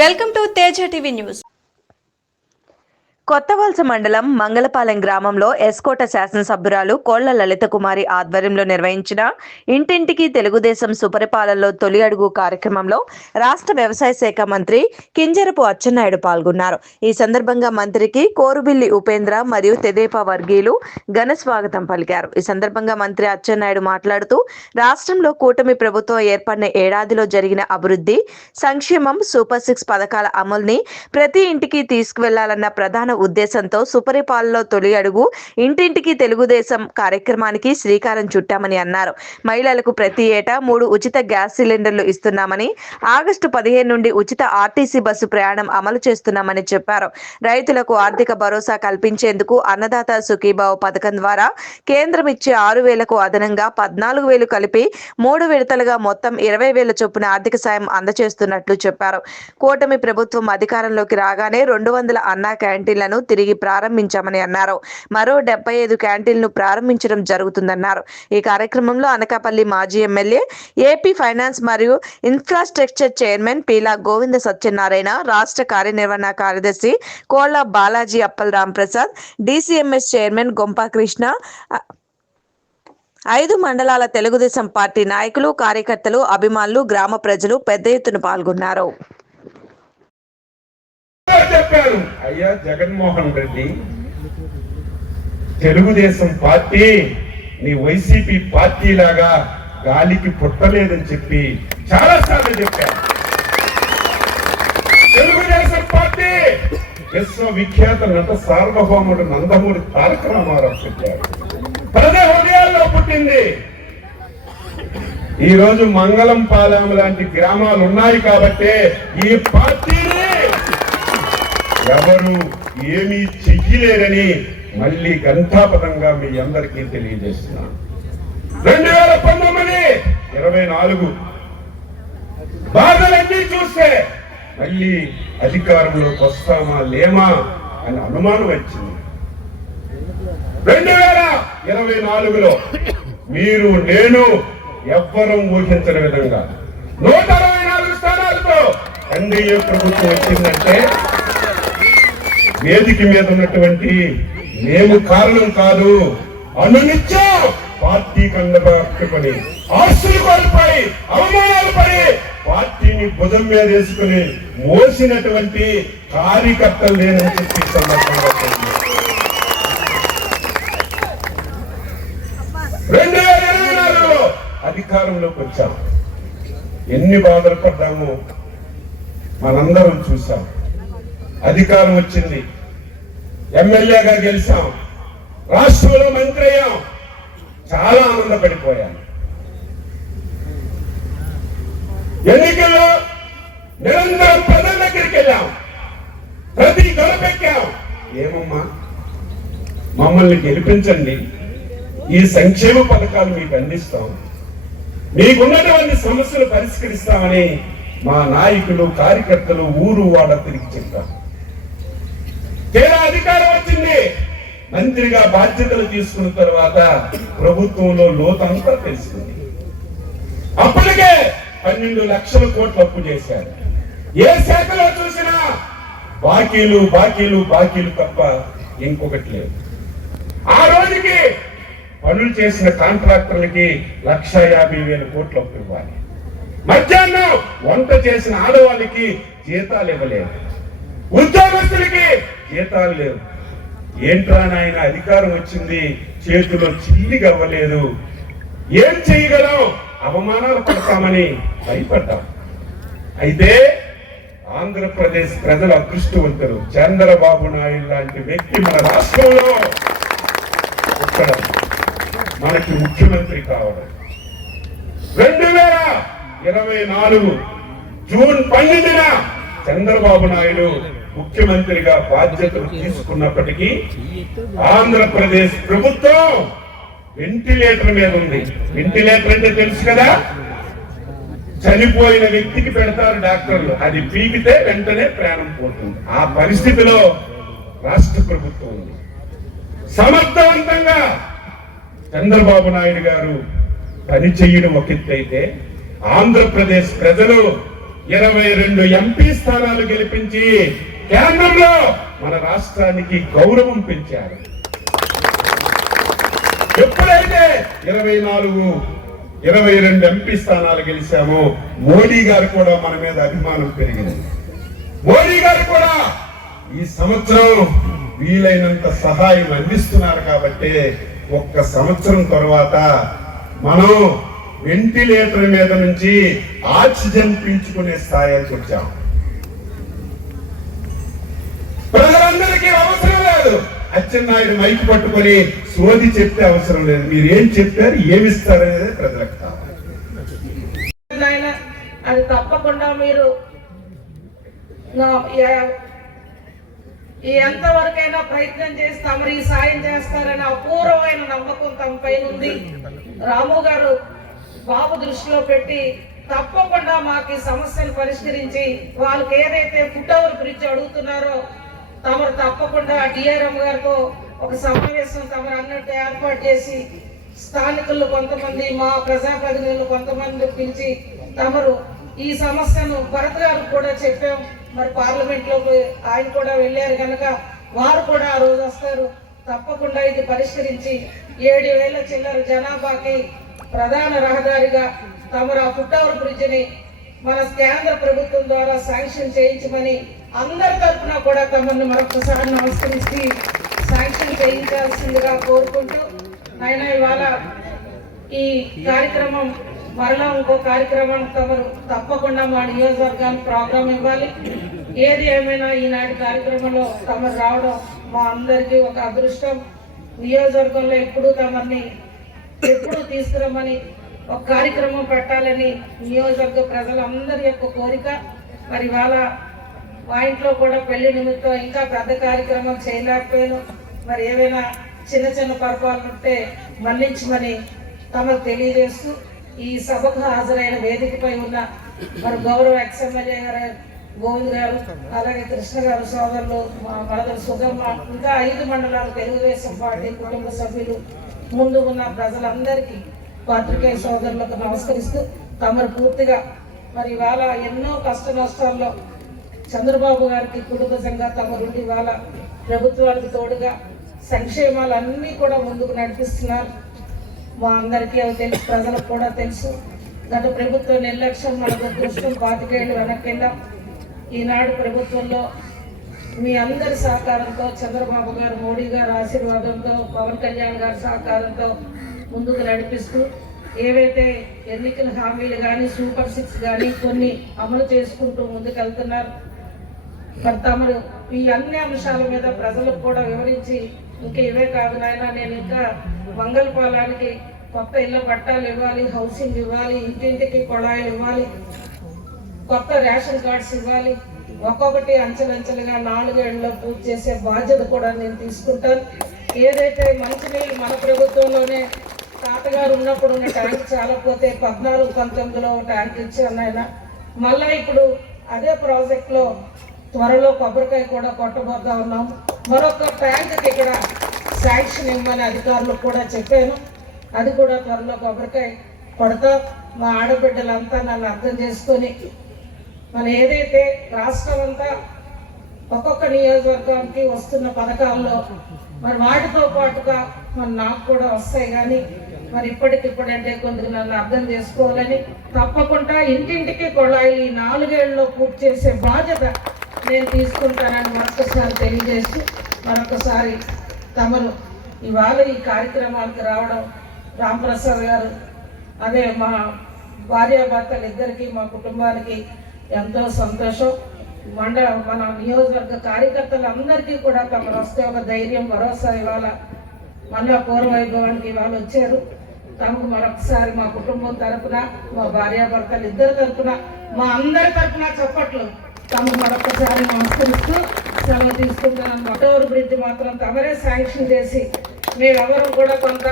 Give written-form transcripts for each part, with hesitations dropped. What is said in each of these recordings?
Welcome to Teja TV news. Kothavalasa మండలం మంగళపాలెం గ్రామంలో ఎస్కోట శాసనసభ్యురాలు కోళ్ల లలిత కుమారి ఆధ్వర్యంలో నిర్వహించిన ఇంటింటికి తెలుగుదేశం సుపరిపాలనలో తొలి అడుగు కార్యక్రమంలో రాష్ట్ర వ్యవసాయ శాఖ మంత్రి కింజరపు అచ్చెన్నాయుడు పాల్గొన్నారు. ఈ సందర్భంగా మంత్రికి కోరుబిల్లి ఉపేంద్ర మరియు తెదేపా వర్గీయులు ఘన స్వాగతం పలికారు. ఈ సందర్భంగా మంత్రి అచ్చెన్నాయుడు మాట్లాడుతూ రాష్ట్రంలో కూటమి ప్రభుత్వం ఏర్పడిన ఏడాదిలో జరిగిన అభివృద్ధి, సంక్షేమం, సూపర్ 6 పథకాల అమలుని ప్రతి ఇంటికి తీసుకువెళ్లాలన్న ప్రధాన ఉద్దేశంతో సుపరిపాలనలో తొలి అడుగు ఇంటింటికి తెలుగుదేశం కార్యక్రమానికి శ్రీకారం చుట్టామని అన్నారు. మహిళలకు ప్రతి ఏటా 3 ఉచిత గ్యాస్ సిలిండర్లు ఇస్తున్నామని, ఆగస్టు 15 నుండి ఉచిత ఆర్టీసీ బస్సు ప్రయాణం అమలు చేస్తున్నామని చెప్పారు. రైతులకు ఆర్థిక భరోసా కల్పించేందుకు అన్నదాత సుఖీభావ పథకం ద్వారా కేంద్రం ఇచ్చే 6,000కు అదనంగా 14,000 కలిపి 3 విడతలుగా మొత్తం 20,000 చొప్పున ఆర్థిక సాయం అందజేస్తున్నట్లు చెప్పారు. కూటమి ప్రభుత్వం అధికారంలోకి రాగానే 200 అన్నా క్యాంటీన్లను తిరిగి ప్రారంభించామని అన్నారు. మరో 75 క్యాంటీన్లు ప్రారంభించడం జరుగుతుందన్నారు. ఈ కార్యక్రమంలో అనకాపల్లి మాజీ ఎమ్మెల్యే, ఏపీ ఫైనాన్స్ మరియు ఇన్ఫ్రాస్ట్రక్చర్ చైర్మన్ పీలా గోవింద సత్యనారాయణ, రాష్ట్ర కార్యనిర్వహణ కార్యదర్శి కోళ్ల బాలాజీ అప్పల్ రాంప్రసాద్, డీసీఎంఎస్ చైర్మన్ గొంపా కృష్ణ, 5 మండలాల తెలుగుదేశం పార్టీ నాయకులు, కార్యకర్తలు, అభిమానులు, గ్రామ ప్రజలు పెద్ద ఎత్తున పాల్గొన్నారు. చెప్పారు అయ్యా జగన్మోహన్ రెడ్డి, తెలుగుదేశం పార్టీ నీ వైసీపీ పార్టీ లాగా గాలికి పుట్టలేదని చెప్పి చాలా సార్లు చెప్పారు. తెలుగుదేశం పార్టీ విశ్వవిఖ్యాత నట సార్వభౌముడు నందమూరి తారక రామారావు పెట్టారు. ప్రజల హృదయాల్లో పుట్టింది. ఈ రోజు మంగళం పాలెం లాంటి గ్రామాలు ఉన్నాయి కాబట్టే ఈ పార్టీని ఎవరు ఏమీ చెయ్యలేరని మళ్ళీ గంటాపదంగా మీ అందరికీ తెలియజేస్తున్నాను. 2019, 24 బాధలన్నీ చూస్తే మళ్ళీ అధికారంలోకి వస్తామా లేమా అని అనుమానం వచ్చింది. 2024లో మీరు నేను ఎవ్వరం ఊహించని విధంగా 164 స్థానాలతో ఎన్డీఏ ప్రభుత్వం వచ్చిందంటే వేదిక మీద ఉన్నటువంటి మేము కారణం కాదు. అనునిత్యం పార్టీ కండపడి ఆస్తులు కోల్పోయి అవమానాలు పడి పార్టీని భుజం మీద వేసుకుని మోసినటువంటి కార్యకర్తలు లేనని చెప్పి సందర్భంగా 2024లో అధికారంలోకి వచ్చాం. ఎన్ని బాధలు పడ్డామో మనందరం చూసాం. అధికారం వచ్చింది, ఎమ్మెల్యేగా గెలిచాం, రాష్ట్రంలో మంత్రి అయ్యాం, చాలా ఆనందపడిపోయాను. ఎన్నికల్లో నిరంతరం ప్రజల దగ్గరికి వెళ్ళాం, ప్రతి గొడపెక్కాం. ఏమమ్మా మమ్మల్ని గెలిపించండి, ఈ సంక్షేమ పథకాలు మీకు అందిస్తాం, మీకున్నటువంటి సమస్యలు పరిష్కరిస్తామని మా నాయకులు, కార్యకర్తలు ఊరు వాడ తిరిగి చెప్పారు. తీరా అధికారం వచ్చింది. మంత్రిగా బాధ్యతలు తీసుకున్న తర్వాత ప్రభుత్వంలో లోతంతా తెలుసుకుంది. అప్పటికే 12 లక్షల కోట్లు అప్పు చేశారు. ఏ శాఖలో చూసినా బాకీలు బాకీలు బాకీలు తప్ప ఇంకొకటి లేదు. ఆ రోజుకి పనులు చేసిన కాంట్రాక్టర్లకి 1,50,000 కోట్లు అప్పు ఇవ్వాలి. మధ్యాహ్నం వంట చేసిన ఆడవాళ్ళకి జీతాలు ఇవ్వలేదు, ఉద్యోగస్తులకి జీతాలు లేవు. ఏంట్రా నాయన అధికారం వచ్చింది, చేతిలో చిల్లిగా అవ్వలేదు, ఏం చేయగలం, అవమానాలు పడతామని భయపడ్డాం. అయితే ఆంధ్రప్రదేశ్ ప్రజల అదృష్టవంతులు. చంద్రబాబు నాయుడు లాంటి వ్యక్తి మన రాష్ట్రంలో ఇక్కడ మనకి ముఖ్యమంత్రి కావడం. 2024 జూన్ 12న చంద్రబాబు నాయుడు ముఖ్యమంత్రిగా బాధ్యతలు తీసుకున్నప్పటికీ ఆంధ్రప్రదేశ్ ప్రభుత్వం వెంటిలేటర్ మీద ఉంది. వెంటిలేటర్ అంటే తెలుసు కదా, చనిపోయిన వ్యక్తికి పెడతారు డాక్టర్లు, అది పీకితే వెంటనే ప్రాణం పోతుంది. ఆ పరిస్థితిలో రాష్ట్ర ప్రభుత్వం ఉంది. సమర్థవంతంగా చంద్రబాబు నాయుడు గారు పని చేయడం ఒక ఎత్తు అయితే, ఆంధ్రప్రదేశ్ ప్రజలు 22 ఎంపీ స్థానాలు గెలిపించి కేంద్రంలో మన రాష్ట్రానికి గౌరవం పెంచారు. ఎప్పుడైతే 22 ఎంపీ స్థానాలు గెలిచామో మోడీ గారు కూడా మన మీద అభిమానం పెరిగింది. మోడీ గారు కూడా ఈ సంవత్సరం వీలైనంత సహాయం అందిస్తున్నారు. కాబట్టి ఒక్క సంవత్సరం తర్వాత మనం వెంటిలేటర్ మీద నుంచి ఆక్సిజన్ పీల్చుకునే స్థాయికి వచ్చాం. ప్రజలందరికీ అవసరం లేదు అచ్చెన్నాయుడు మైక్ పట్టుకొని సోది చెప్తే అవసరం లేదు. మీరు ఏం చెప్పారు, ఏమిస్తారనేది ప్రజలకు కావాలి. అది తప్పకుండా మీరు ఎంతవరకైనా ప్రయత్నం చేసి తమరు ఈ సాయం చేస్తారని అపూర్వమైన నమ్మకం తమ పైన ఉంది. రాము గారు బాబు దృష్టిలో పెట్టి తప్పకుండా మాకు ఈ సమస్యను పరిష్కరించి వాళ్ళకి ఏదైతే ఫుట్ ఓవర్ బ్రిడ్జ్ అడుగుతున్నారో తమరు తప్పకుండా డిఆర్ఎం గారితో ఒక సమావేశం తమరు అన్నట్టు ఏర్పాటు చేసి స్థానికులు కొంతమంది మా ప్రజాప్రతినిధులు కొంతమంది పిలిచి తమరు ఈ సమస్యను భరత్ గారికి కూడా చెప్పాం. మరి పార్లమెంట్ లోకి ఆయన కూడా వెళ్ళారు కనుక వారు కూడా ఆ రోజు వస్తారు. తప్పకుండా ఇది పరిష్కరించి 7,000 చిల్లర జనాభాకి ప్రధాన రహదారిగా తమరు ఆ ఫుట్ ఓవర్ బ్రిడ్జిని మన కేంద్ర ప్రభుత్వం ద్వారా శాంక్షన్ చేయించమని అందరి తరఫున కూడా తమను మరొకసారి నమస్కరించి శాంక్షన్ చేయించాల్సిందిగా కోరుకుంటూ ఆయన ఇవాళ ఈ కార్యక్రమం మరలా ఇంకో కార్యక్రమాన్ని తమరు తప్పకుండా మా నియోజకవర్గానికి ప్రోగ్రాం ఇవ్వాలి. ఏది ఏమైనా ఈనాటి కార్యక్రమంలో తమరు రావడం మా అందరికీ ఒక అదృష్టం. నియోజకవర్గంలో ఎప్పుడూ తమని ఎప్పుడు తీసుకురమ్మని ఒక కార్యక్రమం పెట్టాలని నియోజకవర్గ ప్రజలందరి యొక్క కోరిక. మరి ఇవాళ మా ఇంట్లో కూడా పెళ్లి నిమిత్తం ఇంకా పెద్ద కార్యక్రమం చేయలేకపోయాను. మరి ఏవైనా చిన్న చిన్న పొరపాట్లు ఉంటే మన్నించమని తమకు తెలియజేస్తూ ఈ సభకు హాజరైన వేదికపై ఉన్న మరి గౌరవ ఎక్స్ఎమ్మెల్యే గారు గోవింద్ గారు, అలాగే కృష్ణ గారు సోదరులు, మా మరదలు సుగమ్మ, ఇంకా 5 మండలాలు తెలుగుదేశం పార్టీ కుటుంబ సభ్యులు, ముందు ఉన్న ప్రజలందరికీ పాత్రికేయ సోదరులకు నమస్కరిస్తూ తమరు పూర్తిగా మరి ఇవాళ ఎన్నో కష్ట నష్టాల్లో చంద్రబాబు గారికి కుటుంబంగా తమరుండి ఇవాళ ప్రభుత్వానికి తోడుగా సంక్షేమాలన్నీ కూడా ముందుకు నడిపిస్తున్నారు. మా అందరికీ అవి తెలుసు, ప్రజలకు కూడా తెలుసు. గత ప్రభుత్వం నిర్లక్ష్యం మనకు దృష్టం 25 ఏళ్ళు వెనక్కి వెళ్ళాం. ఈనాడు ప్రభుత్వంలో మీ అందరి సహకారంతో చంద్రబాబు గారు, మోడీ గారి ఆశీర్వాదంతో, పవన్ కళ్యాణ్ గారి సహకారంతో ముందుకు నడిపిస్తూ ఏవైతే ఎన్నికల హామీలు కానీ సూపర్ 6 కానీ కొన్ని అమలు చేసుకుంటూ ముందుకు వెళ్తున్నారు. మరి తమరు ఈ అన్ని అంశాల మీద ప్రజలకు కూడా వివరించి ఇంకా ఇవే కాదు నాయన, నేను ఇంకా మంగళపాలానికి కొత్త ఇళ్ళ పట్టాలు ఇవ్వాలి, హౌసింగ్ ఇవ్వాలి, ఇంటింటికి కొళాయిలు ఇవ్వాలి, కొత్త రేషన్ కార్డ్స్ ఇవ్వాలి, ఒక్కొక్కటి అంచెలంచెలుగా 4 ఏళ్ళలో పూర్తి చేసే బాధ్యత కూడా నేను తీసుకుంటాను. ఏదైతే మంచినీళ్ళు మన ప్రభుత్వంలోనే తాతగారు ఉన్నప్పుడు ఉన్న ట్యాంక్ చాలకపోతే 14-19లో ట్యాంక్ ఇచ్చాను ఆయన. మళ్ళీ ఇప్పుడు అదే ప్రాజెక్ట్లో త్వరలో కొబ్బరికాయ కూడా కొట్టబోతా ఉన్నాం. మరొక ట్యాంక్కి ఇక్కడ శాంక్షన్ ఇవ్వమని అధికారులకు కూడా చెప్పాను. అది కూడా త్వరలో కొబ్బరికాయ కొడతా. మా ఆడబిడ్డలంతా నన్ను అర్థం చేసుకొని మన ఏదైతే రాష్ట్రం అంతా ఒక్కొక్క నియోజకవర్గానికి వస్తున్న పథకాల్లో మరి వాటితో పాటుగా మరి నాకు కూడా వస్తాయి. కానీ మరి ఇప్పటికిప్పుడంటే కొంచెం నన్ను అర్థం చేసుకోవాలని తప్పకుండా ఇంటింటికి కొళాయిలు ఈ 4 ఏళ్ళలో పూర్తి చేసే బాధ్యత నేను తీసుకుంటానని మరొకసారి తెలియజేస్తూ మరొకసారి తమరు ఇవాళ ఈ కార్యక్రమానికి రావడం రాంప్రసాద్ గారు, అదే మా భార్యాభర్తలు ఇద్దరికి, మా కుటుంబానికి ఎంతో సంతోషం. మన నియోజకవర్గ కార్యకర్తలందరికీ కూడా తమరు వస్తే ఒక ధైర్యం, భరోసా ఇవాళ మళ్ళా పూర్వవైభవానికి ఇవాళ వచ్చారు. తమకు మరొకసారి మా కుటుంబం తరఫున, మా భార్యాభర్తలు ఇద్దరు తరఫున, మా అందరి తరఫున చప్పట్లు తమకు మరొకసారి నమస్కరిస్తూ సెలవు తీసుకుంటున్నాను. ఫుట్ ఓవర్ బ్రిడ్జ్ మాత్రం తమరే శాంక్షన్ చేసి మేమెవరం కూడా కొంత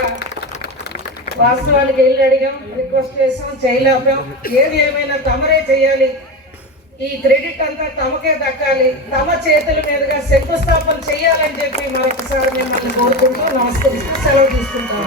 వాస్తవానికి వెళ్ళి అడిగాం, రిక్వెస్ట్ చేసాం, చేయలేకపోయాం. ఏది ఏమైనా తమరే చేయాలి, ఈ క్రెడిట్ అంతా తమకే దక్కాలి, తమ చేతుల మీదుగా శంకుస్థాపన చేయాలని చెప్పి మరొకసారి మిమ్మల్ని కోరుకుంటూ నమస్కరిస్తూ సెలవు తీసుకుంటాం.